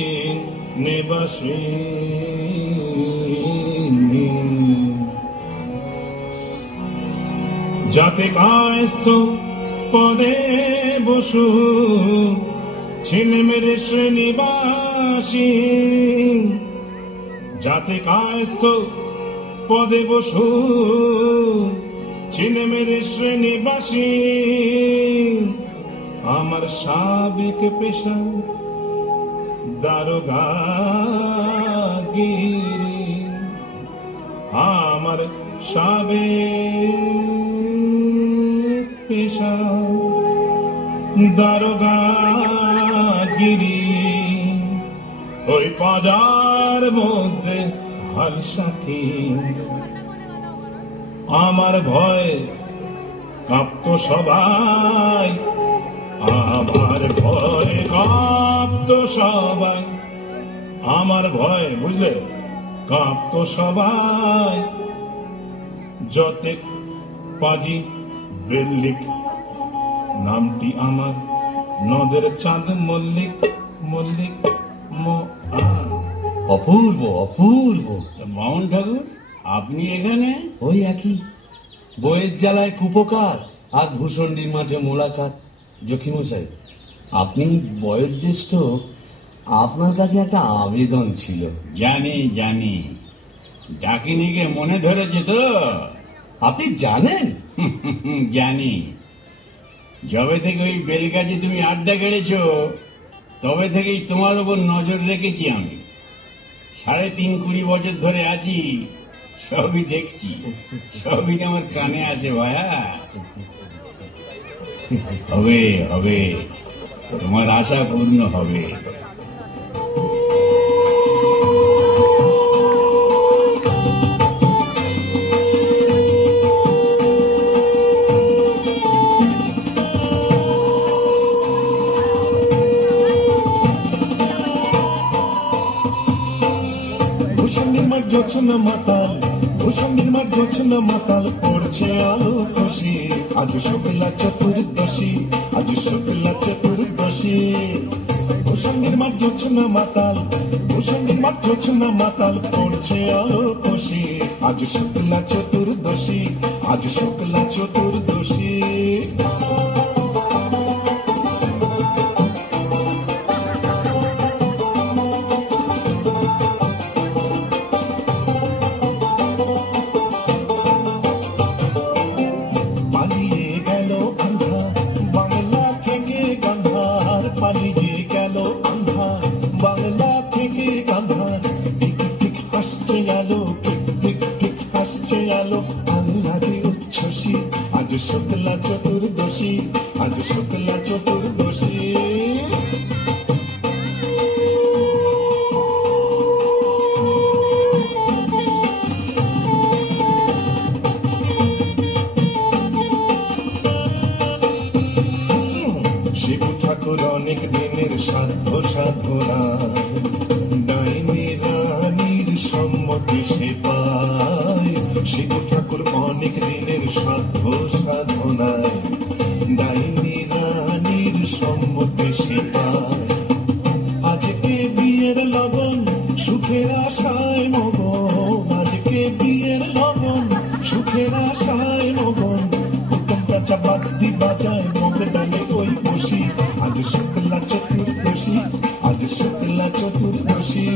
নিবাসী। যাতে কায়স্থ পদে বসু ছিলেমের শ্রেণীবাসী। যাতে কায়স্থ পদে বসু ছিলেমের শ্রেণীবাসী। আমার সাবেক পেশা দারোগাগিরি। আমার সাবেক পেশা দারোগাগিরি। ওই বাজার মধ্যে হাল সাথী আমার ভয় কাঁপত সবাই। আমার ভয় কাঁপত সবাই। আমার ভয় বুঝলে কাঁপত সবাই। যতে পাজি বেল্লিক নামটি আমার নদের চাঁদ মল্লিক মল্লিক। অপূর্ব অপূর্ব। মামন ঠাকুর আপনি এখানে? ওই একই বইয়ের জ্বালায় কুপকার আর ভূষণ্ডির মাঠে মোলাকাত। জকিমশাই আপনি বয়োজ্যেষ্ঠ, আপনার কাছে একটা আবেদন ছিল। জানি জানি, ডাকিনিকে মনে ধরেছে তো? আপনি জানেন? জানি। যবে থেকে ওই বেলগাছে তুমি আড্ডা গেড়েছ তবে থেকেই তোমার উপর নজর রেখেছি আমি। 3.5-20 বছর ধরে আছি, সবই দেখছি, সবই আমার কানে আসে ভাইয়া। হবে হবে, তোমার আশা পূর্ণ হবে। জোছনা মাতাল, ভূষণ্ডির মাঠ জোছনা মাতাল, পড়ছে আলো খুশি। আজ শুক্লা চতুর্দশী, আজ শুক্লা চতুর্দশী। ভূষণ্ডির মাঠ জোছনা মাতাল, ভূষণ্ডির মাঠ জোছনা মাতাল, পড়ছে আলো খুশি। আজ শুক্লা চতুর্দশী, আজ শুক্লা চতুর্দশী। আজ শুক্লা চতুর্দশী, আজ শুক্লা চতুর্দশী। শিব ঠাকুর অনেক দিনের সাধ্য সাধনা, শুক্লা চতুর্দশী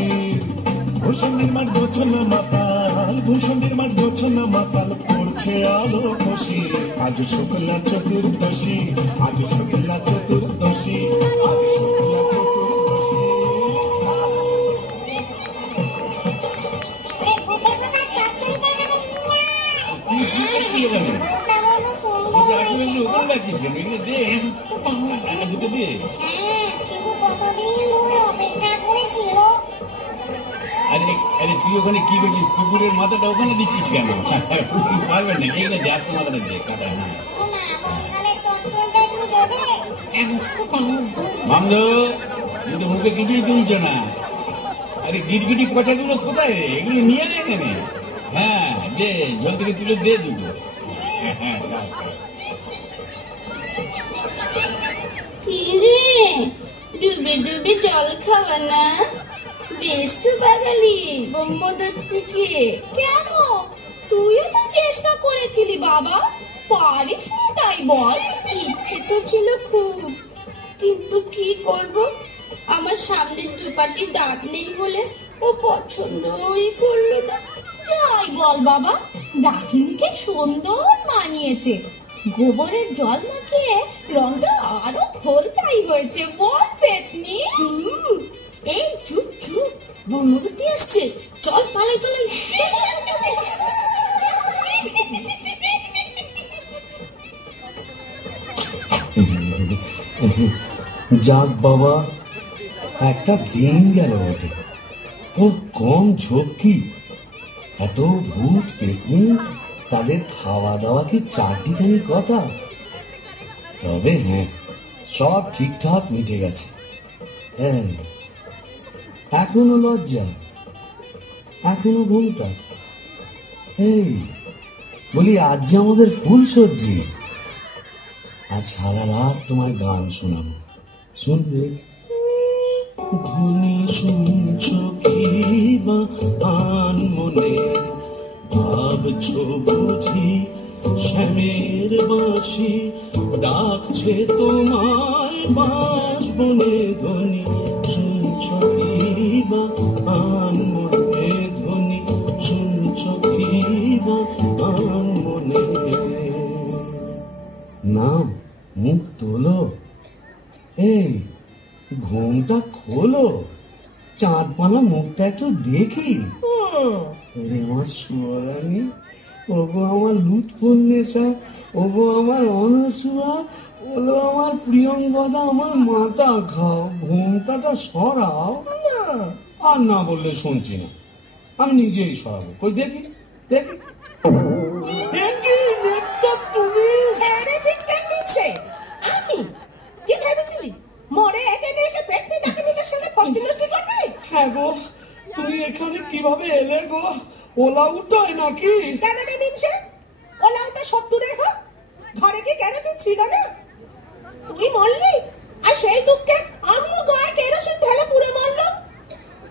ভূষণের মাঠ গোছানো মাতাল ভূষণের মাঠ গোছানো মাতাল পড়ছে আলো খুশি আজ শুক্লা চতুর্দশী আজ শুক্লা চতুর্দশী আজ শুক্লা চতুর্দশী আরে তুই ওখানে কি করছিস? কুকুরের মাথাটা ওখানে দিচ্ছিস কেন? কুকুর পারবেন না, এইগুলো দিয়ে আসতে মাথাটা দিয়ে কাটা। মামদো, তুমি তো মুখে কিছুই তুলছ না। আরে গিরগিটি পচাগুলো কোথায় রে? এগুলো নিয়ে আয় এখানে। হ্যাঁ দে, জল থেকে তুলে দে দুটো। কি রে, ডুবে ডুবে জল খাওয়া না? বেশ তো বাঙালি বোম্বদর থেকে। কেন, তুইও তো চেষ্টা করেছিলি বাবা, পারিস না তাই বল? ইচ্ছে তো ছিল খুব, কিন্তু কি করব, আমার সামনের দুপাটি দাঁত নেই বলে ও পছন্দই করলো না। যাই বল বাবা, ডাকিনিকে সুন্দর মানিয়েছে। গোবরের জল মাখিয়ে রংটা আরো খোলতাই হয়েছে, বল পেতনি? এই চুপ চুপ, বনমজুতি আসছে, চল পালাই পালাই। যাক বাবা, একটা দিন গেল বটে। ও কম ঝক্কি, এত ভূত পেতনি, তাদের খাওয়া দাওয়া কি চারটিখানি কথা? তবে হ্যাঁ, সব ঠিকঠাক মিটে গেছে। হ্যাঁ, এখনো লজ্জা, এখনো ঘুমটা। এই বলি, আজ যে আমাদের ফুল সজ্জি, আজ সারা রাত তোমায় গান শোনাবো, শুনবে? ধ্বনি শুনছ কি বা আন মনে, ভাবছো বুঝি শ্যামের বাঁশি ডাকছে তোমায় বাঁশবনে। ধ্বনি শুনছ কি বা আন মনে, ধ্বনি শুনছ কি বা আন মনে। নাম মুখ তোলো, এই ঘুমটা খোলো, চাঁদপানা মুখটা একটু দেখি। ওরে আমার সুয়ারানি, ওগো আমার লুৎফুন্নেসা, ওগো আমার অনসুয়া, ওলো আমার প্রিয়ঙ্গদা, আমার মাথা খাও, ঘুমটাটা সরাও। আর না বললে শুনছি না, আমি নিজেই সরাবো। কই দেখি দেখি। তুমি আমি কি ভেবেছিলি মরে এখানে এসে পেতনি ডাকিনিদের সাথে ফষ্টি নষ্টি করবে? হ্যাঁ গো, তুমি এখানে কিভাবে এলে গো? ওলা উঠোয় নাকি? কেন রে মিনসে, ওলা উঠা সত্তরের হোক, ঘরে কি কেরোসিন ছিল না? তুই মরলি, আর সেই দুঃখে আমিও গায়ে কেরোসিন ঢেলে পুড়ে মরলাম।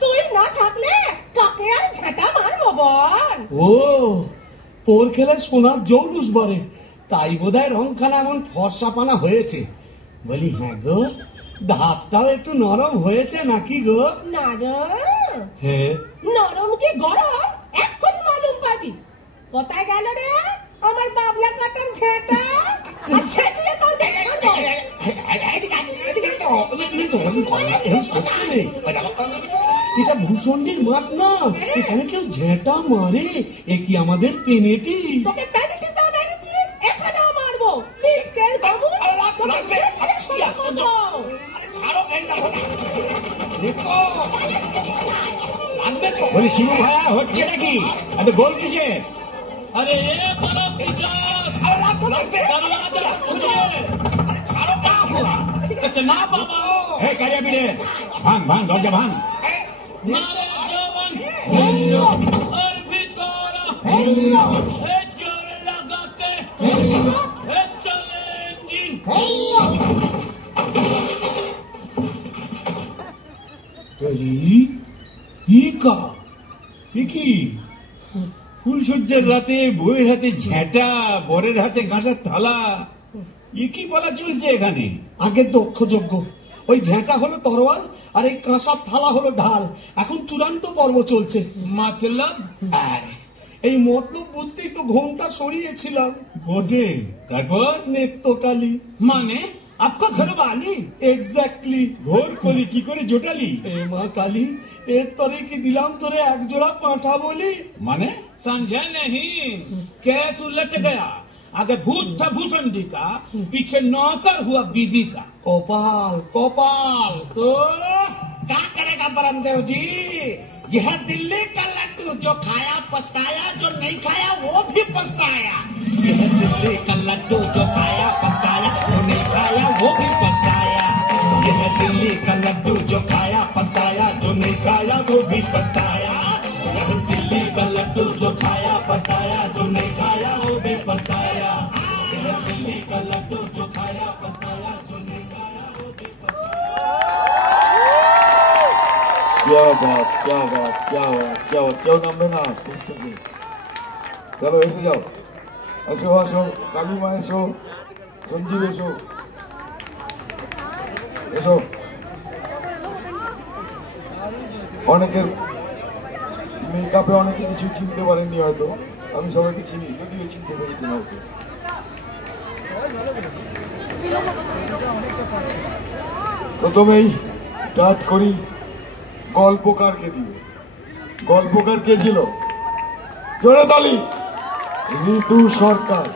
তুই না থাকলে কাকে আর ঝাঁটা মারবো বল? ও, পোর খেলে সোনার জৌলুস বারে, তাই বোধহয় রংখানা এমন ফর্সাপানা হয়েছে। বলি হ্যাঁ গো, দাঁতটাও একটু নরম হয়েছে নাকি গো? নরম? হ্যাঁ। নরম কি গরম এক্ষুনি মালুম পাবি। কোথায় গেল রে আমার বাবলা কাটার ঝেঁটা? ঝেঁটিয়ে তোর বেশ এটা ভূষণের মাঠ না, এখানে কেউ ঝেঁটা মারে? এ কি আমাদের পেনেটি? তোকে পেনেটি দাও মেরেছি, এখানেও মারবো। বিস্কেল বাবু বলি শিবু ভাইয়া, হচ্ছে নাকি? এত গোল কিসে? अरे कितना बाबा কারিয়া বিড়ে, ভাঙ ভাঙ, দরজা ভাঙ। मारे जवान और भितोरा जोर लगा के चले इंजिन। কি ফুলসজ্জার রাতে বউয়ের হাতে ঝেঁটা, বরের হাতে কাঁসার থালা, কি বলা চলছে এখানে? আগে দক্ষ যজ্ঞ, ওই ঝেঁটা হলো তরোয়াল আর এই কাঁসার থালা হলো ঢাল। এখন চূড়ান্ত পর্ব চলছে। मतलब এই মতলব বুঝতেই তো ঘোমটা সরিয়েছিলাম। বটে, তারপর নেত্যকালী माने आपका घर वाली? এক্স্যাক্টলি। ঘোর কলি কি করে জোটালি? এ মা কালী, এর তরে কি দিলাম তোরে এক জোড়া পাঁঠা বলি? মানে समझा नहीं? केस उलट गया। आगे भूत था भूषणी का, पीछे नौकर हुआ बीबी का। কপাল কপাল। तो क्या करेगा बरमदेव जी? यह दिल्ली का लड्डू जो खाया पछताया, जो नहीं खाया वो भी पछताया। यह दिल्ली का लड्डू जो खाया पछताया, जो नहीं खाया वो भी पछताया। यह दिल्ली का लड्डू जो खाया पछताया, जो नहीं खाया वो भी पछताया। यह दिल्ली का लड्डू जो खाया पछताया, जो नहीं खाया वो भी पछताया। यह दिल्ली का लड्डू जो खाया पछताया, जो नहीं खाया वो भी क्या बात क्या बात क्या बात क्या बात। क्यों नामবে না সুস্থ করে? চলো এসে যাও, আসো আসো, কালিমা এসো, সঞ্জীব এসো, এসো। অনেকের মেকআপে অনেকে কিছু চিনতে পারেননি হয়তো, আমি সবাইকে চিনি, যদিও চিনতে পেরেছি না ওকে। প্রথমেই স্টার্ট করি গল্পকারকে দিয়ে। গল্পকার কে ছিল? জোরে তালি। ঋতু সরকার,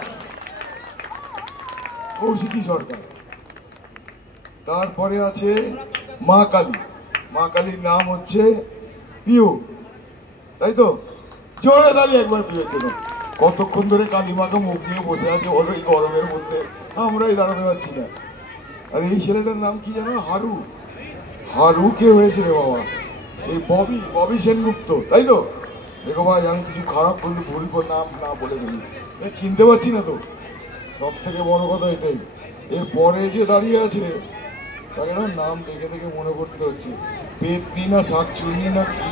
কৌশিকী সরকার। তারপরে আছে মা কালী। মা কালীর নাম হচ্ছে পিউ, তাই তো? জোরে তালি একবার পিউর জন্য। কতক্ষণ ধরে কালীমাকে মুখ নিয়ে বসে আছে বলো এই গরমের মধ্যে, আমরাই দাঁড়াতে পারছি না। আর এই ছেলেটার নাম কি জানো? হারু। হারু কে হয়েছে রে বাবা? এই ববি সেনগুপ্ত, তাই তো? দেখো ভাই, আমি কিছু খারাপ করলে ভুল করে নাম না বলে ফেলি, চিনতে পারছি না তো। সব থেকে বড় কথা এটাই, এর পরে যে দাঁড়িয়ে আছে তাকে না নাম দেখে দেখে মনে করতে হচ্ছে, পেতনি না শাকচুন্নি না কি।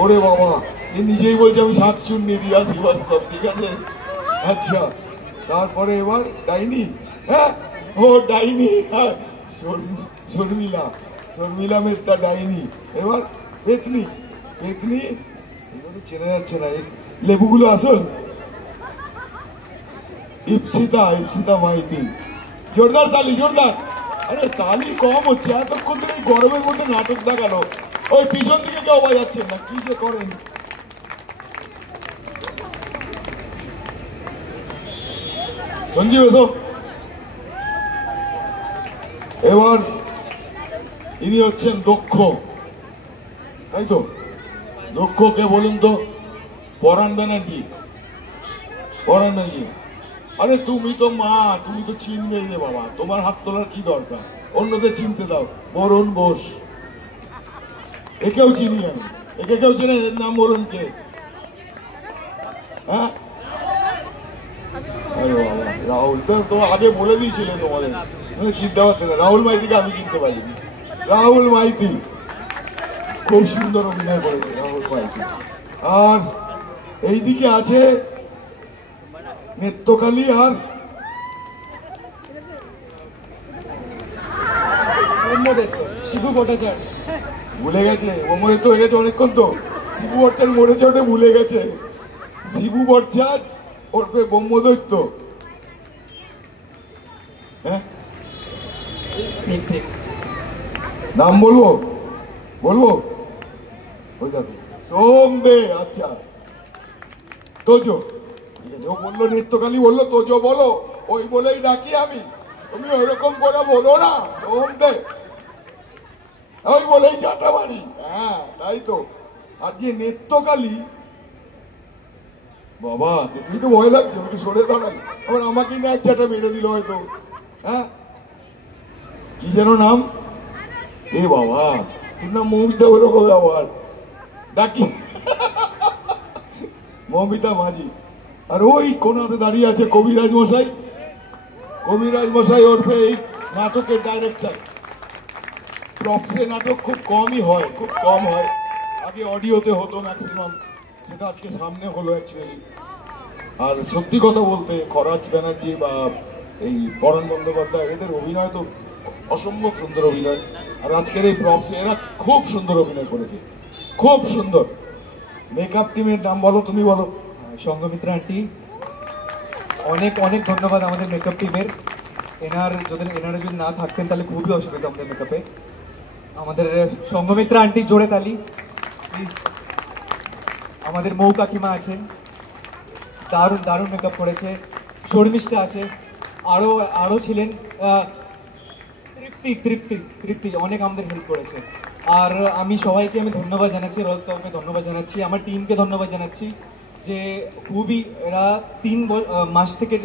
ওরে বাবা, এ নিজেই বলছে আমি শাকচুন্নি, রিয়া শ্রীবাস্তব, ঠিক আছে? আচ্ছা, তারপরে এবার ডাইনি। হ্যাঁ, ও ডাইনি, শর্মিলা, শর্মিলা মেত্তা ডাইনি। এবার পেতনি, পেতনি এগুলো চেনা যাচ্ছে না। লেবুগুলো আসল। ইপসিতা, ইপসিতা মাইতি। জোরদার তালি, জোরদার। আরে তালি কম হচ্ছে, এতক্ষণ ধরে এই গরমের মধ্যে নাটক দেখালো। ওই পিছন দিকে কেউ বাজাচ্ছেন না, কি যে করেন। সঞ্জীব এসো। এবার ইনি হচ্ছেন দক্ষ, তাই তো? দক্ষ কে বলুন তো? পরাণ ব্যানার্জি। পরাণ ব্যানার্জি, আরে তুমি তো মা, তুমি তো চিনবেই রে বাবা, তোমার হাত তোলার কি দরকার? অন্যদের চিনতে দাও। বরুণ বোস, একেও চিনি আমি। একে কেউ চেনে? এর নাম বরুণ কে? হ্যাঁ, আরে বাবা, রাহুল তো আগে বলে দিয়েছিলেন তোমাদের, চিনতে পারতে না। রাহুল মাইতিকে আমি চিনতে পারিনি। রাহুল মাইতি খুব সুন্দর অভিনয় করেছে রাহুল মাইতি। আর এইদিকে আছে নেত্যকালী আর শিবু ভট্টাচার্য। ভুলে গেছে, ও মরে তো হয়ে গেছে অনেকক্ষণ তো। শিবু ভট্টাচার্য মরেছে, ওটা ভুলে গেছে। শিবু ভট্টাচার্য ওরফে ব্রহ্মদৈত্য। হ্যাঁ, নাম বলবো? বলবো? ওই দেখো সোম দে। আচ্ছা, তোজো, ঠিক আছে। ও বললো নিত্যকালী, বললো তোজো বলো, ওই বলেই ডাকি আমি। তুমি ওইরকম করে বলো না, সোম দে, ওই বলেই চাটা মারি। হ্যাঁ, তাই তো। আর যে নিত্যকালী, বাবা দেখি তো ভয় লাগছে, একটু সরে দাঁড়াই, আবার আমাকেই না এক চাটা মেরে দিল হয়তো। হ্যাঁ, কি যেন নাম? এ বাবা, তোর নাম মৌমিতা হলো কবে আবার? ডাকি মৌমিতা মাঝি। আর ওই কোনাতে দাঁড়িয়ে আছে কবিরাজ মশাই। কবিরাজ মশাই ওরফে এই নাটকের ডাইরেক্টর। প্রপসে নাটক খুব কমই হয়, খুব কম হয়। আগে অডিওতে হতো ম্যাক্সিমাম, সেটা আজকে সামনে হলো অ্যাকচুয়ালি। আর সত্যি কথা বলতে খরাজ ব্যানার্জি বা এই পরাণ বন্দ্যোপাধ্যায়, এদের অভিনয় তো অসম্ভব সুন্দর অভিনয়। আর আজকের এই প্রপসে এরা খুব সুন্দর অভিনয় করেছে, খুব সুন্দর। মেকআপ টিমের নাম বলো, তুমি বলো। সঙ্গমিত্রা আন্টি, অনেক অনেক ধন্যবাদ আমাদের মেকআপ টিমের। এনারা যদি না থাকতেন তাহলে খুবই অসুবিধা আমাদের মেকআপে। আমাদের সঙ্গমিত্রা আন্টি, জোরে তালি প্লিজ। আমাদের মৌ কাকিমা আছেন, দারুণ দারুণ মেকআপ করেছে। শর্মিষ্ঠা আছে, আরও ছিলেন তৃপ্তি অনেক আমাদের হেল্প করেছে। আর আমি সবাইকে ধন্যবাদ জানাচ্ছি, রজতকে ধন্যবাদ জানাচ্ছি, আমার টিমকে ধন্যবাদ জানাচ্ছি যে খুবই এরা 3 মাস থেকে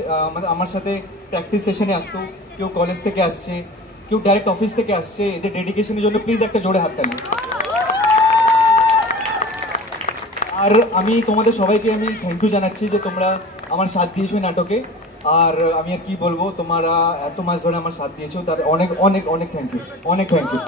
আমার সাথে প্র্যাকটিস সেশনে আসতো। কেউ কলেজ থেকে আসছে, কেউ ডাইরেক্ট অফিস থেকে আসছে। এদের ডেডিকেশনের জন্য প্লিজ একটা জোরে হাততালি। আর আমি তোমাদের সবাইকে থ্যাংক ইউ জানাচ্ছি যে তোমরা আমার সাথ দিয়েছো নাটকে। আর আমি আর কি বলবো, তোমরা এত মাস ধরে আমার সাথ দিয়েছো, তার অনেক অনেক অনেক থ্যাংক ইউ, অনেক থ্যাংক ইউ।